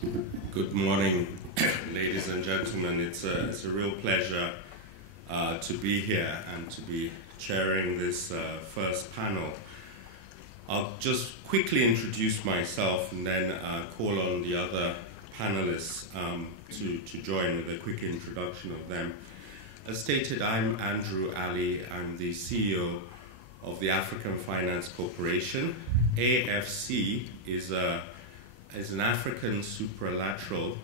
Good morning, ladies and gentlemen. It's a real pleasure to be here and to be chairing this first panel. I'll just quickly introduce myself and then call on the other panelists to join with a quick introduction of them. As stated, I'm Andrew Ali. I'm the CEO of the African Finance Corporation. AFC is an African superlateral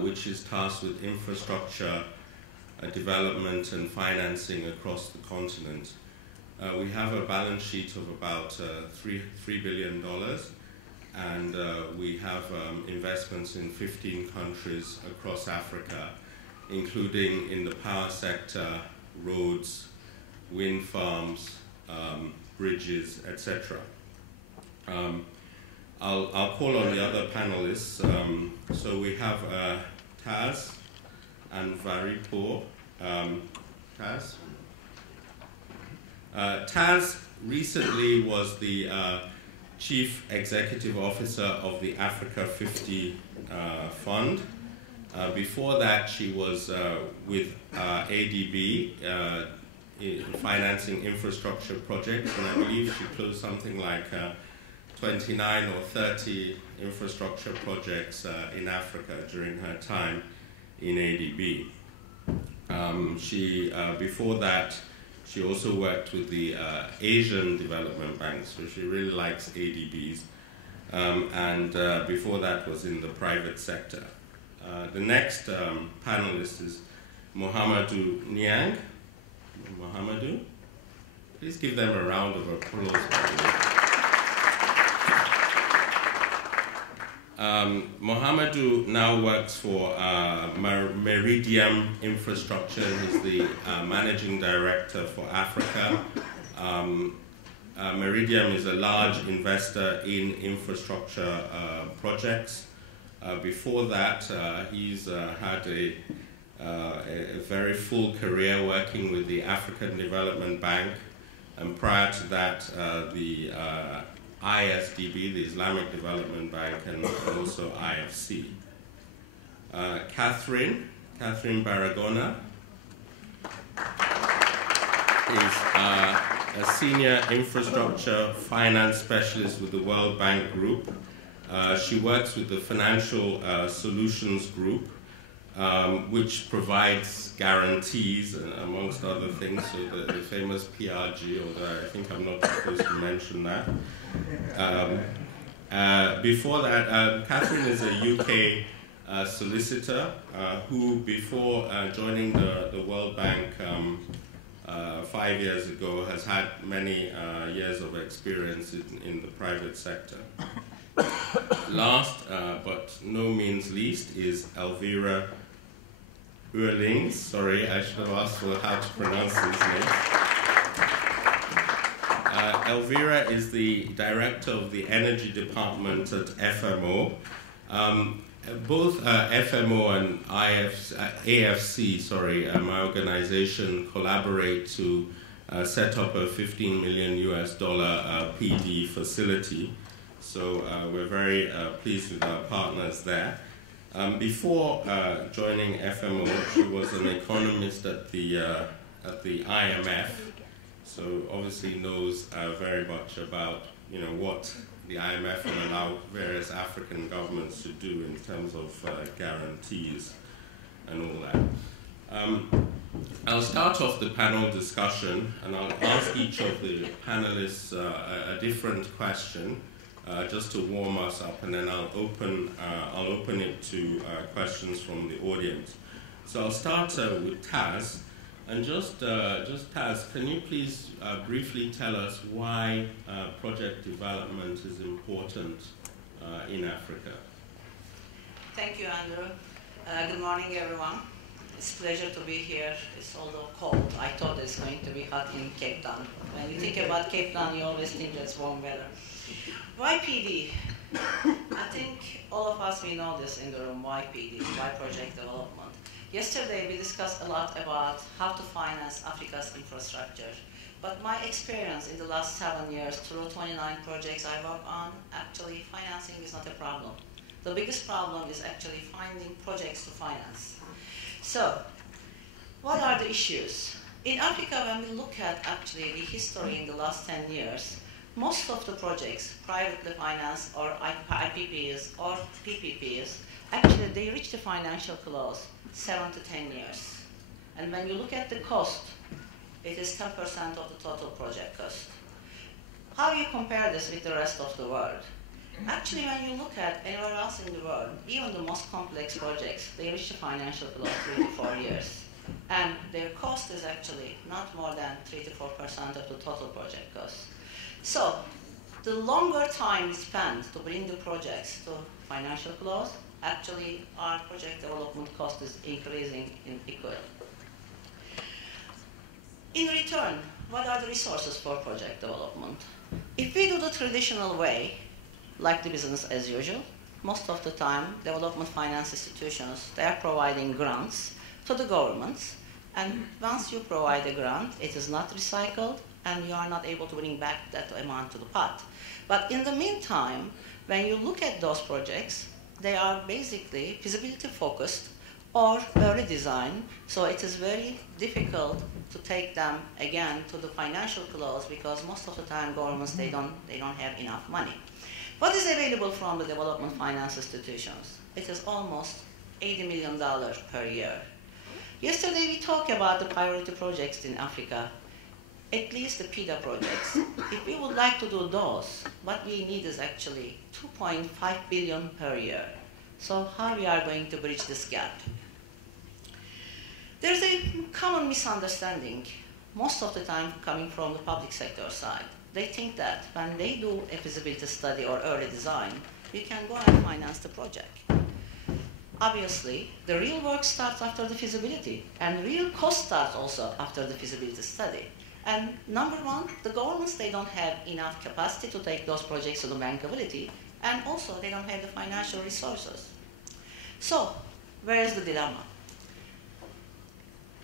which is tasked with infrastructure development and financing across the continent. We have a balance sheet of about $3 billion, and we have investments in 15 countries across Africa, including in the power sector, roads, wind farms, bridges, etc. I'll call on the other panelists. So we have Taz and Varipour. Taz? Taz recently was the Chief Executive Officer of the Africa 50 Fund. Before that, she was with ADB financing infrastructure projects, and I believe she closed something like 29 or 30 infrastructure projects in Africa during her time in ADB. Before that, she also worked with the Asian Development Bank, so she really likes ADBs. And before that was in the private sector. The next panelist is Mohamedou Niang. Mohamedou, please give them a round of applause. Mohamedou now works for Meridiam Infrastructure. He's the managing director for Africa. Meridiam is a large investor in infrastructure projects. Before that, he's had a very full career working with the African Development Bank, and prior to that, the ISDB, the Islamic Development Bank, and also IFC. Catherine Baragona is a senior infrastructure finance specialist with the World Bank Group. She works with the Financial Solutions Group, which provides guarantees, amongst other things, so the famous PRG, although I think I'm not supposed to mention that. Before that, Catherine is a UK solicitor who, before joining the World Bank 5 years ago, has had many years of experience in the private sector. Last but no means least is Elvira Uerlings. Sorry, I should have asked for how to pronounce his name. Elvira is the director of the energy department at FMO. Both FMO and AFC, my organization, collaborate to set up a $15 million PD facility. So we're very pleased with our partners there. Before joining FMO, she was an economist at the IMF. So obviously knows very much about what the IMF will allow various African governments to do in terms of guarantees and all that. I'll start off the panel discussion, and I'll ask each of the panelists a different question just to warm us up, and then I'll open it to questions from the audience. So I'll start with Taz. And just Taz, can you please briefly tell us why project development is important in Africa? Thank you, Andrew. Good morning, everyone. It's a pleasure to be here. It's although cold. I thought it's going to be hot in Cape Town. When you think about Cape Town, you always think that's warm weather. Why PD? I think all of us, we know this in the room. Why PD? Why project development? Yesterday, we discussed a lot about how to finance Africa's infrastructure. But my experience in the last 7 years, through 29 projects I work on, actually financing is not a problem. The biggest problem is actually finding projects to finance. So, what are the issues? In Africa, when we look at actually the history in the last 10 years, most of the projects, privately financed or IPPs or PPPs, actually they reach the financial close 7 to 10 years. And when you look at the cost, it is 10% of the total project cost. How do you compare this with the rest of the world? Actually, when you look at anywhere else in the world, even the most complex projects, they reach the financial close 3 to 4 years. And their cost is actually not more than 3 to 4% of the total project cost. So, the longer time spent to bring the projects to financial close, actually our project development cost is increasing in equal. In return, what are the resources for project development? If we do the traditional way, like the business as usual, most of the time, development finance institutions, they are providing grants to the governments, and once you provide a grant, it is not recycled, and you are not able to bring back that amount to the pot. But in the meantime, when you look at those projects, they are basically feasibility focused or early design, so it is very difficult to take them again to the financial close because most of the time governments, they don't have enough money. What is available from the development finance institutions? It is almost $80 million per year. Yesterday we talked about the priority projects in Africa, at least the PIDA projects. If we would like to do those, what we need is actually 2.5 billion per year. So how we are going to bridge this gap? There's a common misunderstanding, most of the time coming from the public sector side. They think that when they do a feasibility study or early design, you can go and finance the project. Obviously, the real work starts after the feasibility, and real cost starts also after the feasibility study. And number one, the governments, they don't have enough capacity to take those projects to the bankability, and also they don't have the financial resources. So, where is the dilemma?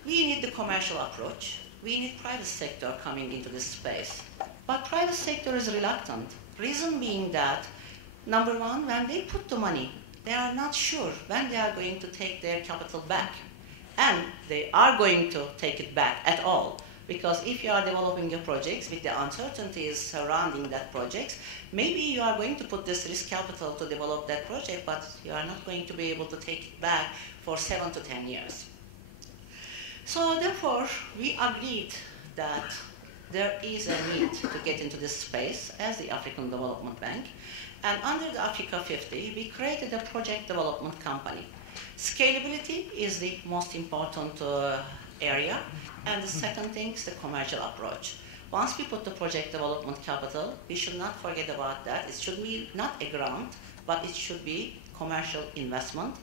We need the commercial approach. We need private sector coming into this space. But private sector is reluctant. Reason being that, number one, when they put the money, they are not sure when they are going to take their capital back. And they are going to take it back at all. Because if you are developing your projects with the uncertainties surrounding that project, maybe you are going to put this risk capital to develop that project, but you are not going to be able to take it back for 7 to 10 years. So therefore, we agreed that there is a need to get into this space as the African Development Bank. And under the Africa 50, we created a project development company. Scalability is the most important area. And the second thing is the commercial approach. Once we put the project development capital, we should not forget about that. It should be not a grant, but it should be commercial investment.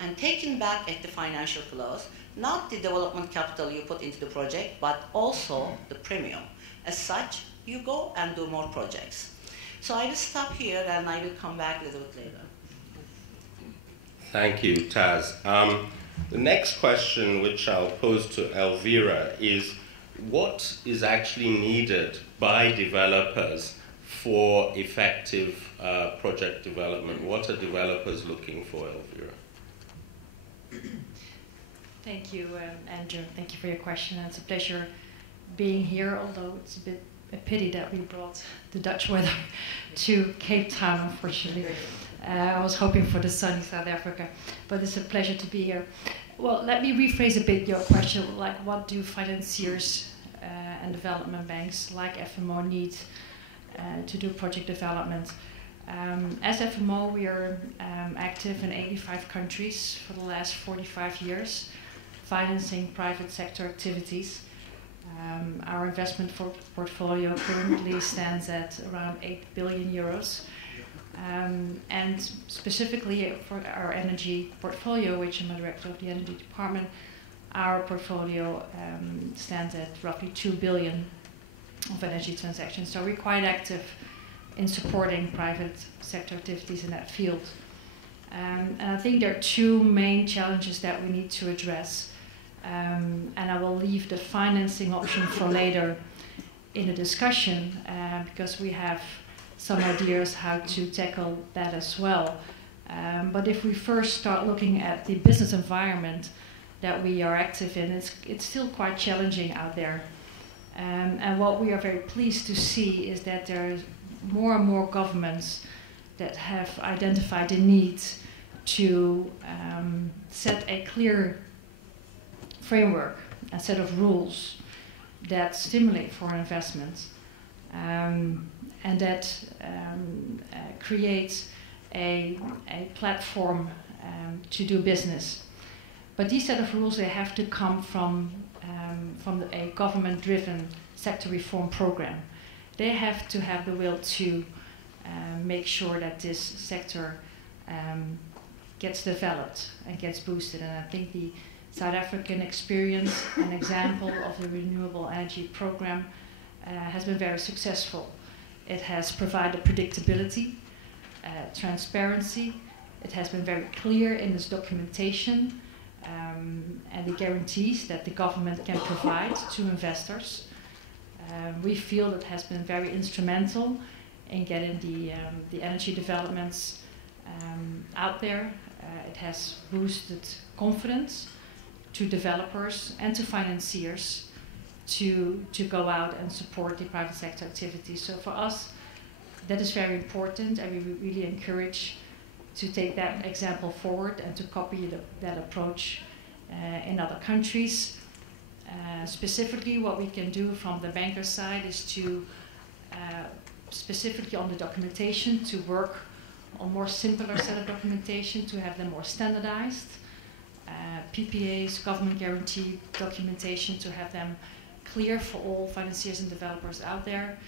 And taken back at the financial close, not the development capital you put into the project, but also the premium. As such, you go and do more projects. So I will stop here and I will come back a little bit later. Thank you, Taz. The next question, which I'll pose to Elvira, is what is actually needed by developers for effective project development? What are developers looking for, Elvira? Thank you, Andrew. Thank you for your question. It's a pleasure being here, although it's a bit a pity that we brought the Dutch weather to Cape Town, unfortunately. I was hoping for the sunny South Africa, but it's a pleasure to be here. Well, let me rephrase a bit your question, like what do financiers and development banks like FMO need to do project development? As FMO, we are active in 85 countries for the last 45 years, financing private sector activities. Our investment portfolio currently stands at around 8 billion euros. And specifically for our energy portfolio, which I'm a director of the energy department, our portfolio stands at roughly 2 billion of energy transactions. So we're quite active in supporting private sector activities in that field. And I think there are two main challenges that we need to address. And I will leave the financing option for later in the discussion because we have some ideas how to tackle that as well. But if we first start looking at the business environment that we are active in, it's still quite challenging out there. And what we are very pleased to see is that there are more and more governments that have identified the need to set a clear framework, a set of rules that stimulate foreign investment, and that create a platform to do business. But these set of rules, they have to come from a government-driven sector reform program. They have to have the will to make sure that this sector gets developed and gets boosted. And I think the South African experience, an example of the renewable energy program, has been very successful. It has provided predictability, transparency. It has been very clear in its documentation and the guarantees that the government can provide to investors. We feel it has been very instrumental in getting the energy developments out there. It has boosted confidence to developers and to financiers to go out and support the private sector activities. So for us, that is very important, and we really encourage to take that example forward and to copy that approach in other countries. Specifically, what we can do from the banker side is to, specifically on the documentation, to work on more simpler set of documentation, to have them more standardized. PPAs, government guarantee documentation, to have them clear for all financiers and developers out there.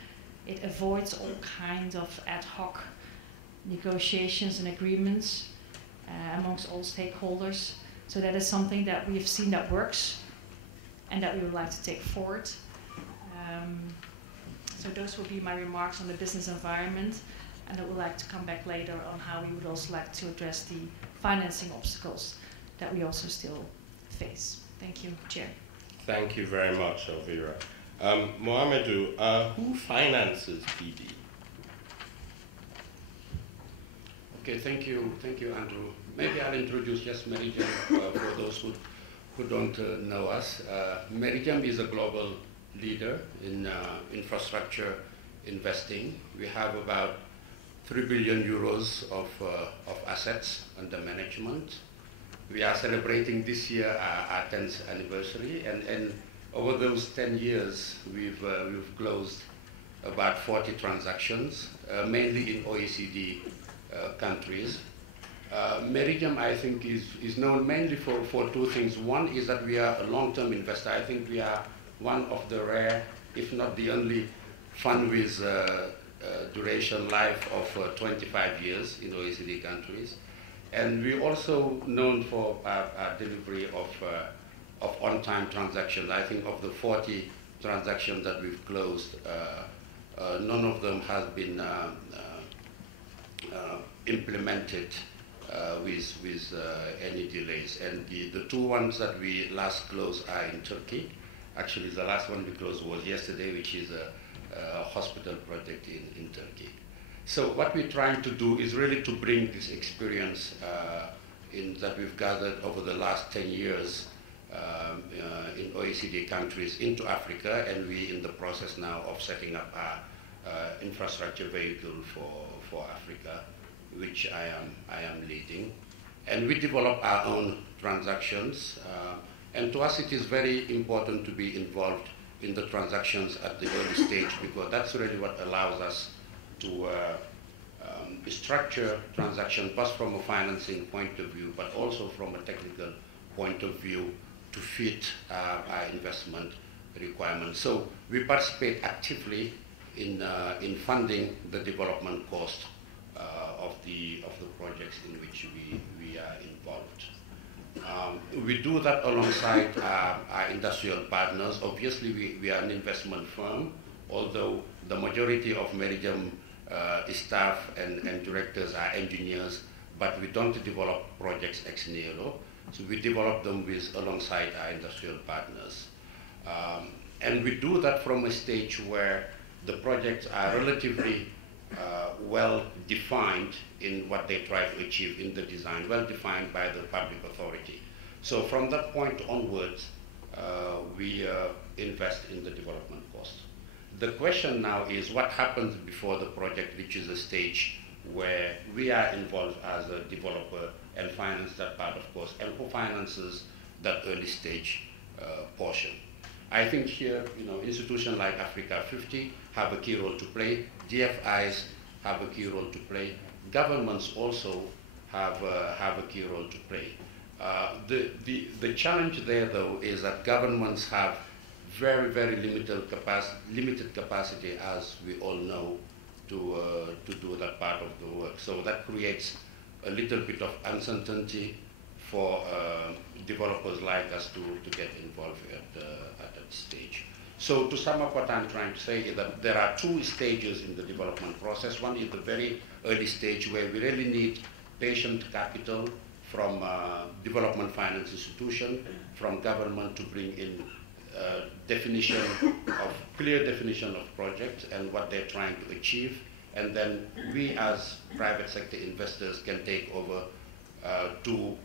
It avoids all kinds of ad hoc negotiations and agreements amongst all stakeholders. So that is something that we've seen that works and that we would like to take forward. So those will be my remarks on the business environment, and I would like to come back later on how we would also like to address the financing obstacles that we also still face. Thank you, Chair. Thank you very much, Elvira. Mohamedou, who finances PD? Okay, thank you, Andrew. Maybe I'll introduce just Merijam for those who don't know us. Merijam is a global leader in infrastructure investing. We have about 3 billion euros of assets under management. We are celebrating this year our 10th anniversary, and over those 10 years, we've closed about 40 transactions, mainly in OECD countries. Merijam, I think, is known mainly for two things. One is that we are a long-term investor. I think we are one of the rare, if not the only, fund with duration life of 25 years in OECD countries. And we're also known for our delivery of on-time transactions. I think of the 40 transactions that we've closed, none of them has been implemented with any delays. And the two ones that we last closed are in Turkey. Actually, the last one we closed was yesterday, which is a hospital project in Turkey. So what we're trying to do is really to bring this experience that we've gathered over the last 10 years in OECD countries into Africa, and we're in the process now of setting up our infrastructure vehicle for Africa, which I am leading. And we develop our own transactions, and to us it is very important to be involved in the transactions at the early stage, because that's really what allows us to structure transactions, both from a financing point of view, but also from a technical point of view, to fit our investment requirements. So we participate actively in funding the development cost of the projects in which we are involved. We do that alongside our industrial partners. Obviously, we are an investment firm, although the majority of Merijam staff and directors are engineers, but we don't develop projects ex nihilo. So we develop them alongside our industrial partners. And we do that from a stage where the projects are relatively well defined in what they try to achieve in the design, well defined by the public authority. So from that point onwards, we invest in the development cost. The question now is what happens before the project reaches a stage where we are involved as a developer and finance that part, of course, and who finances that early stage portion. I think here, institutions like Africa 50 have a key role to play. DFIs have a key role to play. Governments also have a key role to play. The challenge there, though, is that governments have very, very limited capacity, as we all know, to do that part of the work. So that creates a little bit of uncertainty for developers like us to get involved at that stage. So to sum up what I'm trying to say is that there are two stages in the development process. One is the very early stage where we really need patient capital from development finance institution, from government to bring in clear definition of projects and what they're trying to achieve. And then we as private sector investors can take over to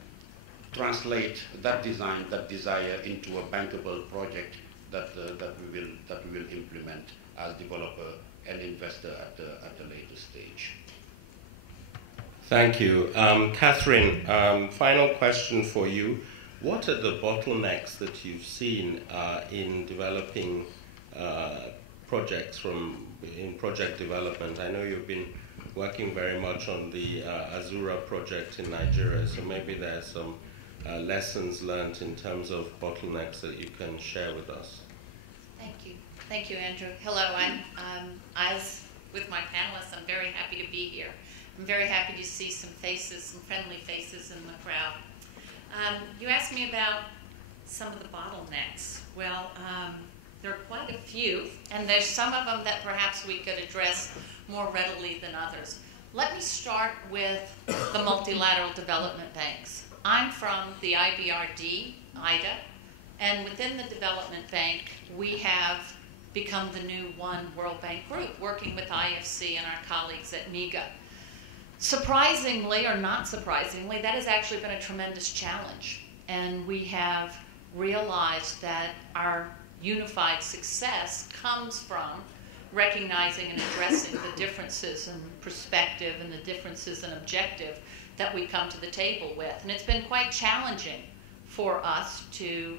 translate that design, that desire into a bankable project that we will implement as developer and investor at a later stage. Thank you. Catherine, final question for you. What are the bottlenecks that you've seen in developing projects in project development? I know you've been working very much on the Azura project in Nigeria, so maybe there's some lessons learned in terms of bottlenecks that you can share with us. Thank you, Andrew. Hello, as with my panelists, I'm very happy to be here. I'm very happy to see some faces, some friendly faces in the crowd. You asked me about some of the bottlenecks. Well, there are quite a few, and there's some of them that perhaps we could address more readily than others. Let me start with the multilateral development banks. I'm from the IBRD, IDA, and within the development bank, we have become the new One World Bank group, working with IFC and our colleagues at MIGA. Surprisingly, or not surprisingly, that has actually been a tremendous challenge. And we have realized that our unified success comes from recognizing and addressing the differences in perspective and the differences in objective that we come to the table with. And it's been quite challenging for us to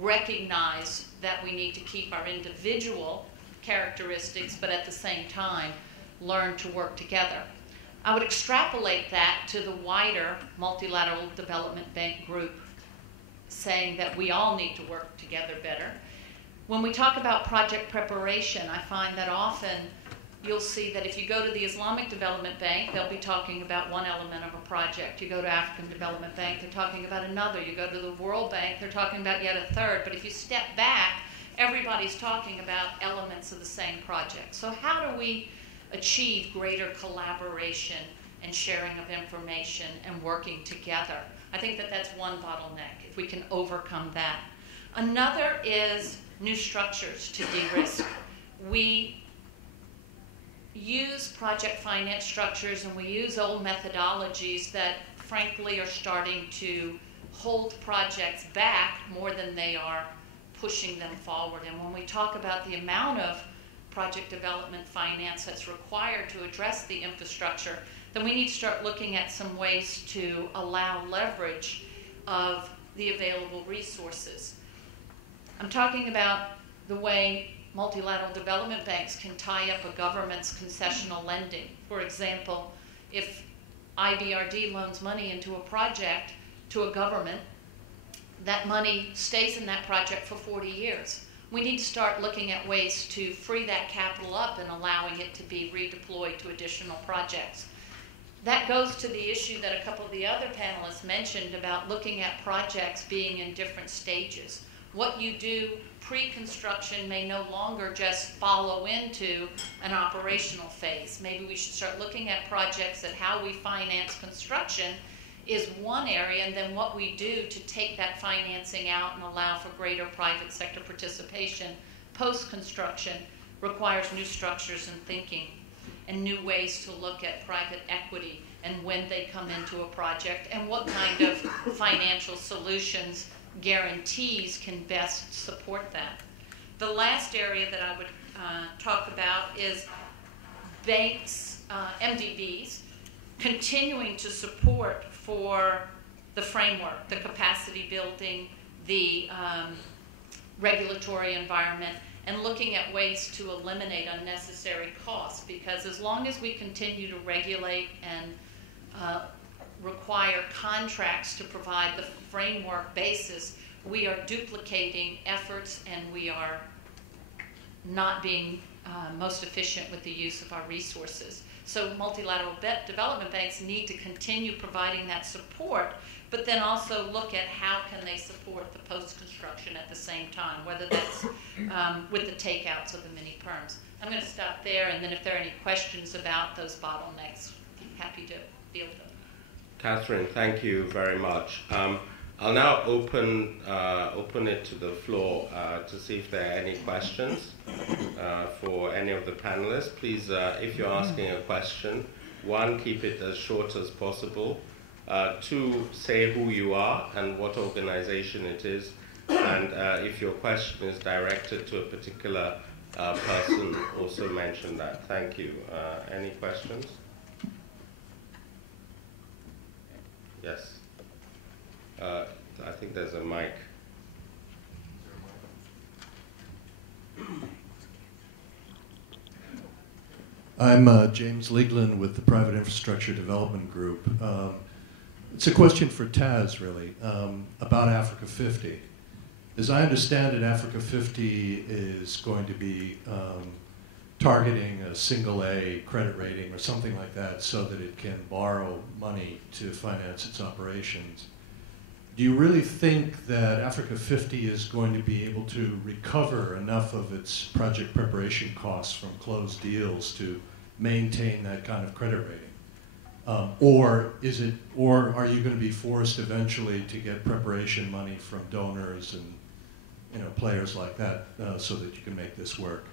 recognize that we need to keep our individual characteristics, but at the same time, learn to work together. I would extrapolate that to the wider multilateral development bank group, saying that we all need to work together better. When we talk about project preparation, I find that often you'll see that if you go to the Islamic Development Bank, they'll be talking about one element of a project. You go to African Development Bank, they're talking about another. You go to the World Bank, they're talking about yet a third. But if you step back, everybody's talking about elements of the same project. So how do we achieve greater collaboration and sharing of information and working together? I think that that's one bottleneck, if we can overcome that. Another is new structures to de-risk. We use project finance structures and we use old methodologies that frankly are starting to hold projects back more than they are pushing them forward. And when we talk about the amount of project development finance that's required to address the infrastructure, then we need to start looking at some ways to allow leverage of the available resources. I'm talking about the way multilateral development banks can tie up a government's concessional lending. For example, if IBRD loans money into a project to a government, that money stays in that project for 40 years. We need to start looking at ways to free that capital up and allowing it to be redeployed to additional projects. That goes to the issue that a couple of the other panelists mentioned about looking at projects being in different stages. What you do pre-construction may no longer just follow into an operational phase. Maybe we should start looking at projects at how we finance construction is one area, and then what we do to take that financing out and allow for greater private sector participation post-construction requires new structures and thinking. and new ways to look at private equity and when they come into a project and what kind of financial solutions, guarantees can best support that. The last area that I would talk about is banks, MDBs, continuing to support for the framework, the capacity building, the regulatory environment, and looking at ways to eliminate unnecessary costs, because as long as we continue to regulate and require contracts to provide the framework basis, we are duplicating efforts and we are not being most efficient with the use of our resources. So multilateral development banks need to continue providing that support, but then also look at how can they support the post-construction at the same time, whether that's with the takeouts of the mini perms. I'm going to stop there, and then if there are any questions about those bottlenecks, I'm happy to field them. Catherine, thank you very much. I'll now open it to the floor to see if there are any questions for any of the panelists. Please, if you're asking a question, 1, keep it as short as possible. 2, say who you are and what organization it is. And if your question is directed to a particular person, also mention that. Thank you. Any questions? Yes. I think there's a mic. I'm James Leighlin with the Private Infrastructure Development Group. It's a question for Taz, really, about Africa 50. As I understand it, Africa 50 is going to be targeting a single A credit rating or something like that so that it can borrow money to finance its operations. Do you really think that Africa 50 is going to be able to recover enough of its project preparation costs from closed deals to maintain that kind of credit rating? Or are you going to be forced eventually to get preparation money from donors and players like that so that you can make this work?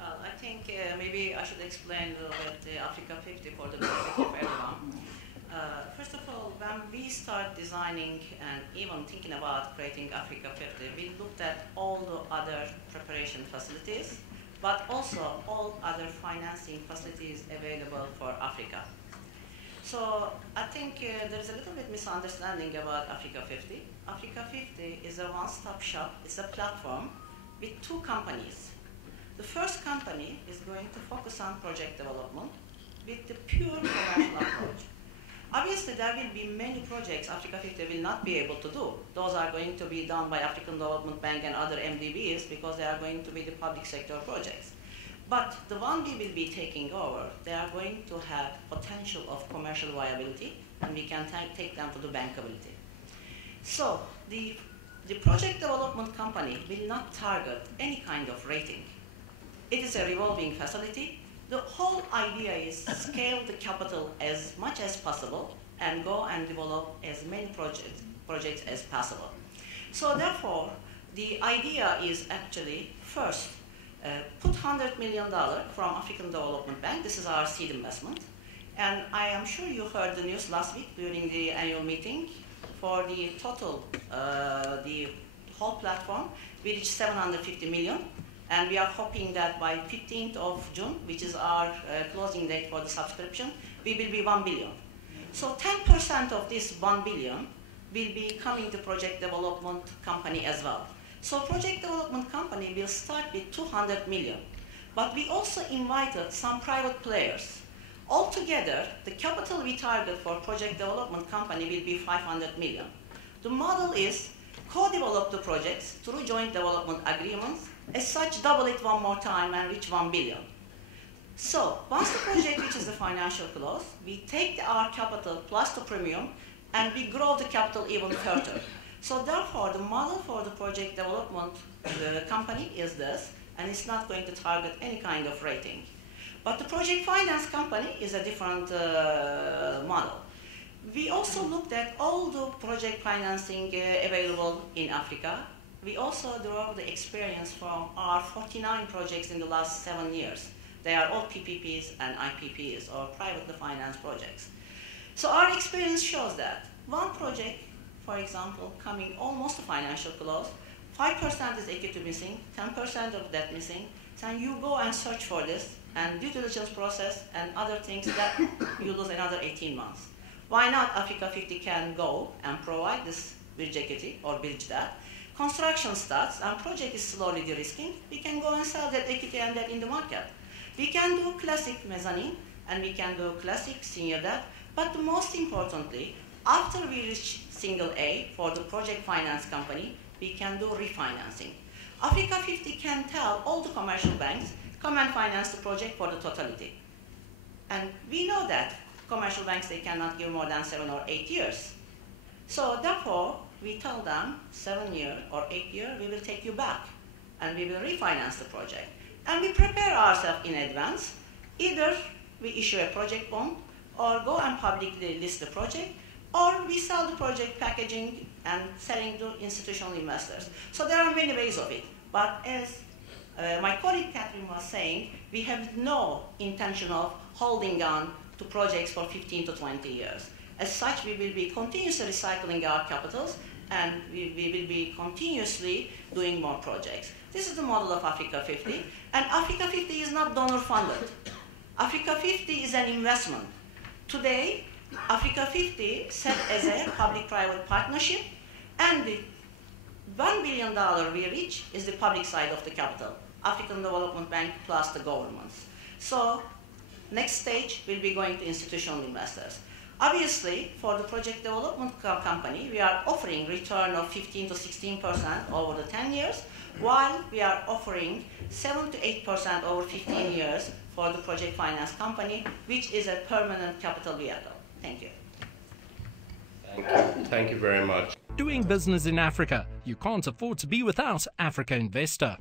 I think maybe I should explain a little bit the Africa 50 for the benefit of everyone. First of all, when we start designing and even thinking about creating Africa 50, we looked at all the other preparation facilities, but also all other financing facilities available for Africa. So I think there's a little bit misunderstanding about Africa 50. Africa 50 is a one-stop shop. It's a platform with 2 companies. The first company is going to focus on project development with the pure commercial approach. Obviously, there will be many projects Africa 50 will not be able to do. Those are going to be done by African Development Bank and other MDBs because they are going to be the public sector projects. But the one we will be taking over, they are going to have potential of commercial viability, and we can take them to the bankability. So the project development company will not target any kind of rating. It is a revolving facility. The whole idea is scale the capital as much as possible and go and develop as many projects as possible. So therefore, the idea is actually first, put $100 million from African Development Bank. This is our seed investment. And I am sure you heard the news last week during the annual meeting. For the total, the whole platform, we reached $750 million. And we are hoping that by 15th of June, which is our closing date for the subscription, we will be $1 billion. So 10% of this $1 billion will be coming to project development company as well. So project development company will start with $200 million. But we also invited some private players. Altogether, the capital we target for project development company will be $500 million. The model is co-develop the projects through joint development agreements. As such, double it one more time and reach $1 billion. So once the project reaches the financial close, we take our capital plus the premium and we grow the capital even further. So therefore, the model for the project development company is this, and it's not going to target any kind of rating. But the project finance company is a different model. We also looked at all the project financing available in Africa. We also draw the experience from our 49 projects in the last 7 years. They are all PPPs and IPPs, or privately financed projects. So our experience shows that one project, for example, coming almost to financial close, 5% is equity missing, 10% of debt missing, then you go and search for this, and due diligence process and other things that you lose another 18 months. Why not Africa 50 can go and provide this bridge equity or bridge that? Construction starts and project is slowly de-risking. We can go and sell that equity and debt in the market. We can do classic mezzanine and we can do classic senior debt, but most importantly, after we reach single A for the project finance company, we can do refinancing. Africa 50 can tell all the commercial banks, come and finance the project for the totality. And we know that commercial banks, they cannot give more than 7 or 8 years. So therefore, we tell them 7 year or 8 year, we will take you back and we will refinance the project. And we prepare ourselves in advance. Either we issue a project bond or go and publicly list the project, or we sell the project packaging and selling to institutional investors. So there are many ways of it. But as my colleague Catherine was saying, we have no intention of holding on to projects for 15 to 20 years. As such, we will be continuously recycling our capitals and we will be continuously doing more projects. This is the model of Africa 50, and Africa 50 is not donor funded. Africa 50 is an investment. Today, Africa 50 set as a public-private partnership, and the $1 billion we reach is the public side of the capital, African Development Bank plus the governments. So next stage will be going to institutional investors. Obviously, for the project development company, we are offering return of 15 to 16% over the 10 years, while we are offering 7 to 8% over 15 years for the project finance company, which is a permanent capital vehicle. Thank you. Thank you. Thank you very much. Doing business in Africa. You can't afford to be without Africa Investor.